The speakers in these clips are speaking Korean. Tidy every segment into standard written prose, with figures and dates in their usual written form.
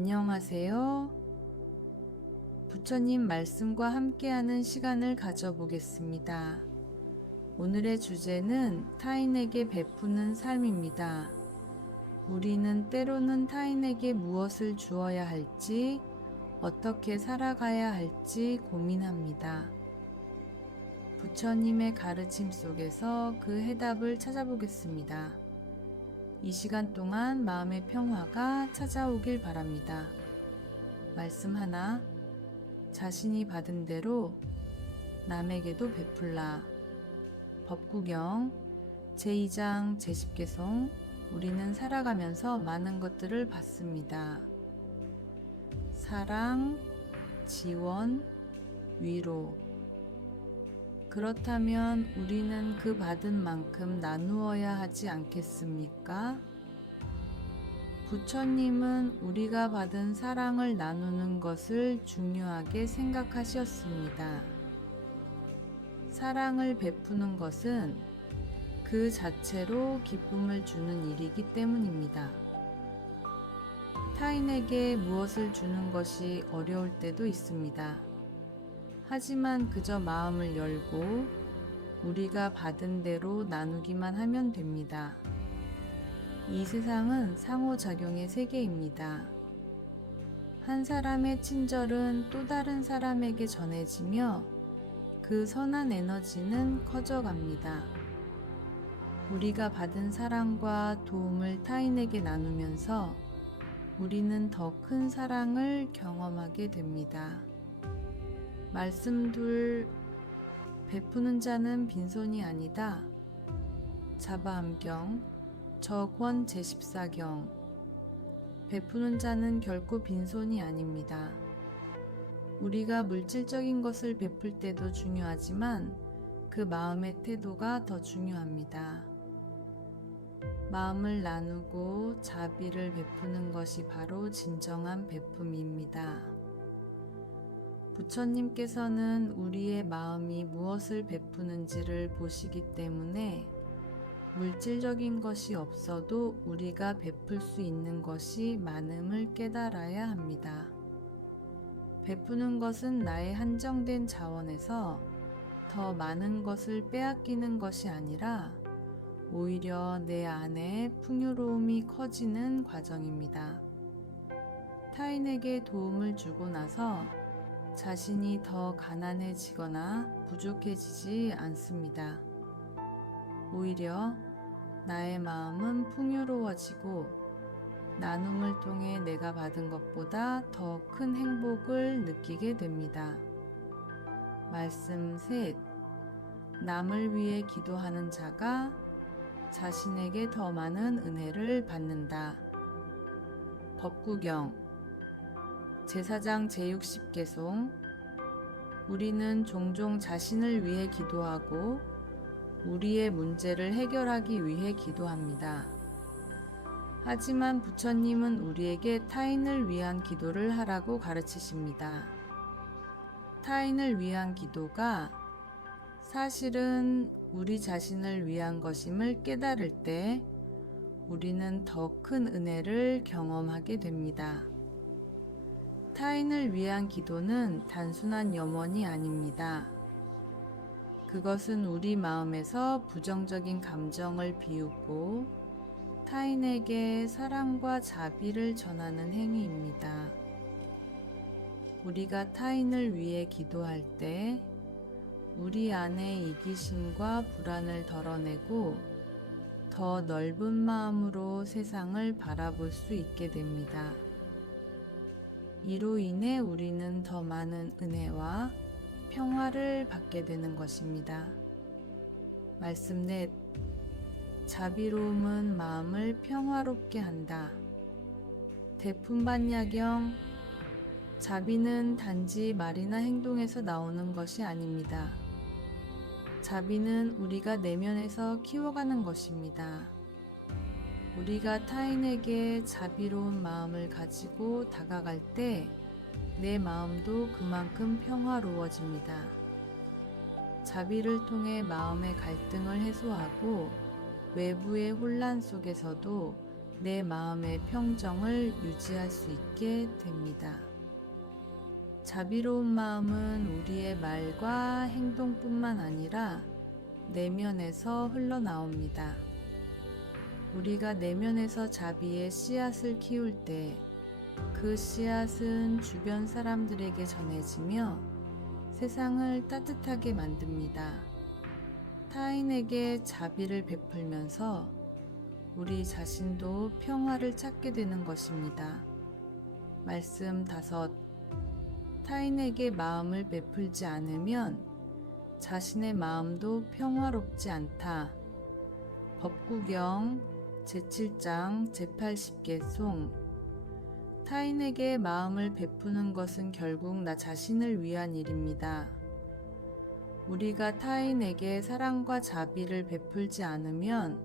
안녕하세요. 부처님 말씀과 함께하는 시간을 가져보겠습니다. 오늘의 주제는 타인에게 베푸는 삶입니다. 우리는 때로는 타인에게 무엇을 주어야 할지, 어떻게 살아가야 할지 고민합니다. 부처님의 가르침 속에서 그 해답을 찾아보겠습니다. 이 시간 동안 마음의 평화가 찾아오길 바랍니다. 말씀 하나, 자신이 받은 대로 남에게도 베풀라. 법구경 제2장 제10개송. 우리는 살아가면서 많은 것들을 받습니다. 사랑, 지원, 위로. 그렇다면 우리는 그 받은 만큼 나누어야 하지 않겠습니까? 부처님은 우리가 받은 사랑을 나누는 것을 중요하게 생각하셨습니다. 사랑을 베푸는 것은 그 자체로 기쁨을 주는 일이기 때문입니다. 타인에게 무엇을 주는 것이 어려울 때도 있습니다. 하지만 그저 마음을 열고 우리가 받은 대로 나누기만 하면 됩니다. 이 세상은 상호작용의 세계입니다. 한 사람의 친절은 또 다른 사람에게 전해지며 그 선한 에너지는 커져갑니다. 우리가 받은 사랑과 도움을 타인에게 나누면서 우리는 더 큰 사랑을 경험하게 됩니다. 말씀 둘, 베푸는 자는 빈손이 아니다. 자바암경 저권 제14경. 베푸는 자는 결코 빈손이 아닙니다. 우리가 물질적인 것을 베풀 때도 중요하지만 그 마음의 태도가 더 중요합니다. 마음을 나누고 자비를 베푸는 것이 바로 진정한 베품입니다. 부처님께서는 우리의 마음이 무엇을 베푸는지를 보시기 때문에 물질적인 것이 없어도 우리가 베풀 수 있는 것이 많음을 깨달아야 합니다. 베푸는 것은 나의 한정된 자원에서 더 많은 것을 빼앗기는 것이 아니라 오히려 내 안에 풍요로움이 커지는 과정입니다. 타인에게 도움을 주고 나서 자신이 더 가난해지거나 부족해지지 않습니다. 오히려 나의 마음은 풍요로워지고 나눔을 통해 내가 받은 것보다 더 큰 행복을 느끼게 됩니다. 말씀 셋, 남을 위해 기도하는 자가 자신에게 더 많은 은혜를 받는다. 법구경 제사장 제60개송. 우리는 종종 자신을 위해 기도하고 우리의 문제를 해결하기 위해 기도합니다. 하지만 부처님은 우리에게 타인을 위한 기도를 하라고 가르치십니다. 타인을 위한 기도가 사실은 우리 자신을 위한 것임을 깨달을 때 우리는 더 큰 은혜를 경험하게 됩니다. 타인을 위한 기도는 단순한 염원이 아닙니다. 그것은 우리 마음에서 부정적인 감정을 비우고 타인에게 사랑과 자비를 전하는 행위입니다. 우리가 타인을 위해 기도할 때 우리 안의 이기심과 불안을 덜어내고 더 넓은 마음으로 세상을 바라볼 수 있게 됩니다. 이로 인해 우리는 더 많은 은혜와 평화를 받게 되는 것입니다. 말씀 넷, 자비로움은 마음을 평화롭게 한다. 대품반야경 자비는 단지 말이나 행동에서 나오는 것이 아닙니다. 자비는 우리가 내면에서 키워가는 것입니다. 우리가 타인에게 자비로운 마음을 가지고 다가갈 때 내 마음도 그만큼 평화로워집니다. 자비를 통해 마음의 갈등을 해소하고 외부의 혼란 속에서도 내 마음의 평정을 유지할 수 있게 됩니다. 자비로운 마음은 우리의 말과 행동뿐만 아니라 내면에서 흘러나옵니다. 우리가 내면에서 자비의 씨앗을 키울 때 그 씨앗은 주변 사람들에게 전해지며 세상을 따뜻하게 만듭니다. 타인에게 자비를 베풀면서 우리 자신도 평화를 찾게 되는 것입니다. 말씀 5. 타인에게 마음을 베풀지 않으면 자신의 마음도 평화롭지 않다. 법구경 제7장 제80개송. 타인에게 마음을 베푸는 것은 결국 나 자신을 위한 일입니다. 우리가 타인에게 사랑과 자비를 베풀지 않으면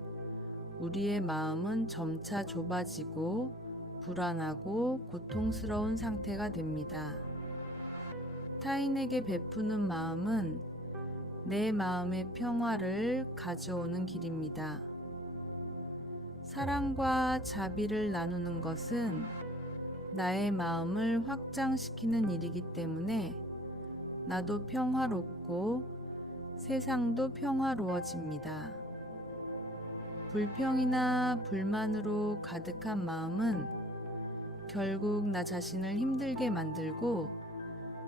우리의 마음은 점차 좁아지고 불안하고 고통스러운 상태가 됩니다. 타인에게 베푸는 마음은 내 마음의 평화를 가져오는 길입니다. 사랑과 자비를 나누는 것은 나의 마음을 확장시키는 일이기 때문에 나도 평화롭고 세상도 평화로워집니다. 불평이나 불만으로 가득한 마음은 결국 나 자신을 힘들게 만들고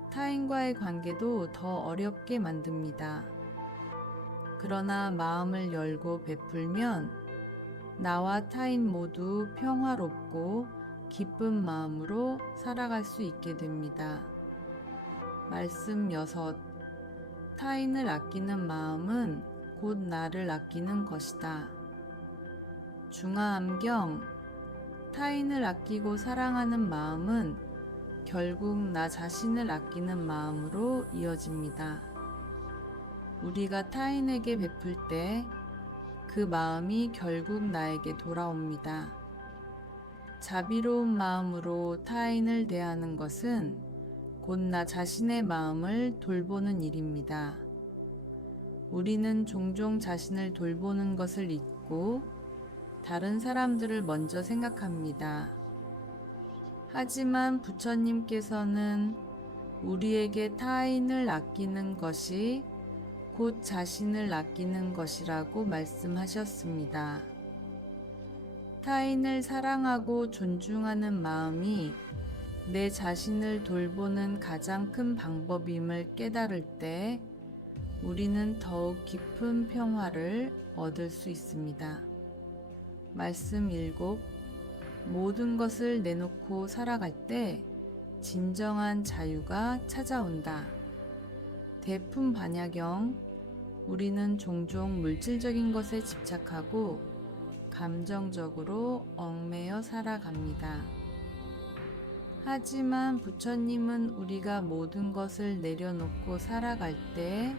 타인과의 관계도 더 어렵게 만듭니다. 그러나 마음을 열고 베풀면 나와 타인 모두 평화롭고 기쁜 마음으로 살아갈 수 있게 됩니다. 말씀 6. 타인을 아끼는 마음은 곧 나를 아끼는 것이다. 중화암경 타인을 아끼고 사랑하는 마음은 결국 나 자신을 아끼는 마음으로 이어집니다. 우리가 타인에게 베풀 때 그 마음이 결국 나에게 돌아옵니다. 자비로운 마음으로 타인을 대하는 것은 곧 나 자신의 마음을 돌보는 일입니다. 우리는 종종 자신을 돌보는 것을 잊고 다른 사람들을 먼저 생각합니다. 하지만 부처님께서는 우리에게 타인을 아끼는 것이 곧 자신을 아끼는 것이라고 말씀하셨습니다. 타인을 사랑하고 존중하는 마음이 내 자신을 돌보는 가장 큰 방법임을 깨달을 때 우리는 더욱 깊은 평화를 얻을 수 있습니다. 말씀 7. 모든 것을 내놓고 살아갈 때 진정한 자유가 찾아온다. 대품반야경. 우리는 종종 물질적인 것에 집착하고 감정적으로 얽매여 살아갑니다. 하지만 부처님은 우리가 모든 것을 내려놓고 살아갈 때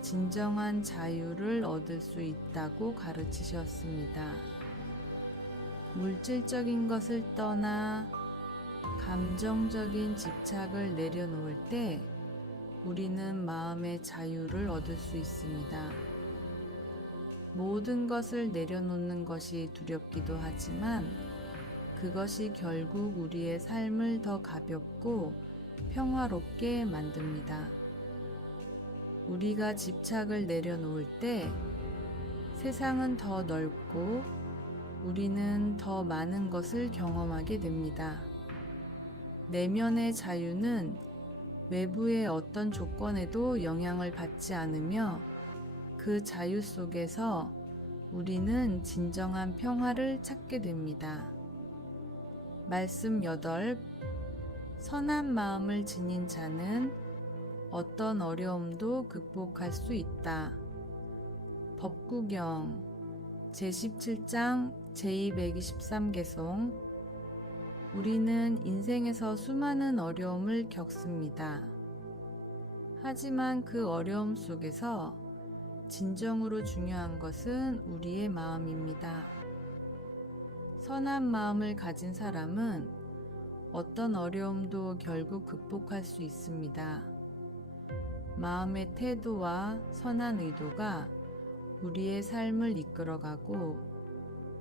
진정한 자유를 얻을 수 있다고 가르치셨습니다. 물질적인 것을 떠나 감정적인 집착을 내려놓을 때 우리는 마음의 자유를 얻을 수 있습니다. 모든 것을 내려놓는 것이 두렵기도 하지만 그것이 결국 우리의 삶을 더 가볍고 평화롭게 만듭니다. 우리가 집착을 내려놓을 때 세상은 더 넓고 우리는 더 많은 것을 경험하게 됩니다. 내면의 자유는 외부의 어떤 조건에도 영향을 받지 않으며 그 자유 속에서 우리는 진정한 평화를 찾게 됩니다. 말씀 8. 선한 마음을 지닌 자는 어떤 어려움도 극복할 수 있다. 법구경 제17장 제223개송. 우리는 인생에서 수많은 어려움을 겪습니다. 하지만 그 어려움 속에서 진정으로 중요한 것은 우리의 마음입니다. 선한 마음을 가진 사람은 어떤 어려움도 결국 극복할 수 있습니다. 마음의 태도와 선한 의도가 우리의 삶을 이끌어가고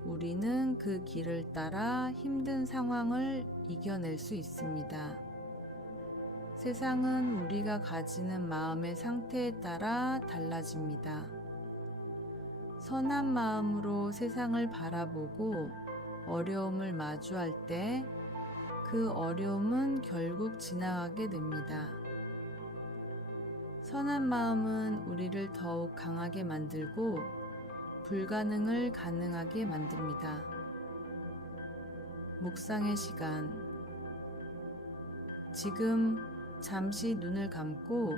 우리는 그 길을 따라 힘든 상황을 이겨낼 수 있습니다. 세상은 우리가 가지는 마음의 상태에 따라 달라집니다. 선한 마음으로 세상을 바라보고 어려움을 마주할 때 그 어려움은 결국 지나가게 됩니다. 선한 마음은 우리를 더욱 강하게 만들고 불가능을 가능하게 만듭니다. 묵상의 시간. 지금 잠시 눈을 감고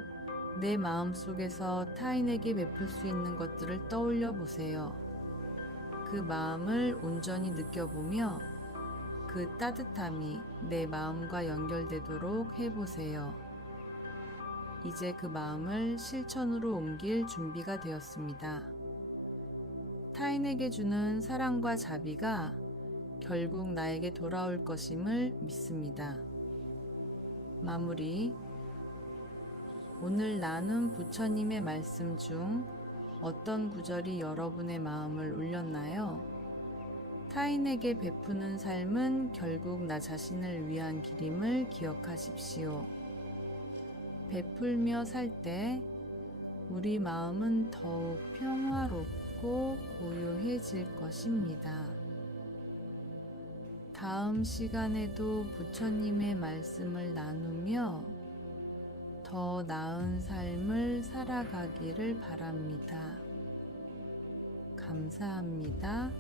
내 마음속에서 타인에게 베풀 수 있는 것들을 떠올려 보세요. 그 마음을 온전히 느껴보며 그 따뜻함이 내 마음과 연결되도록 해보세요. 이제 그 마음을 실천으로 옮길 준비가 되었습니다. 타인에게 주는 사랑과 자비가 결국 나에게 돌아올 것임을 믿습니다. 마무리. 오늘 나눈 부처님의 말씀 중 어떤 구절이 여러분의 마음을 울렸나요? 타인에게 베푸는 삶은 결국 나 자신을 위한 길임을 기억하십시오. 베풀며 살 때 우리 마음은 더욱 평화롭고 고요해질 것입니다. 다음 시간에도 부처님의 말씀을 나누며 더 나은 삶을 살아가기를 바랍니다. 감사합니다.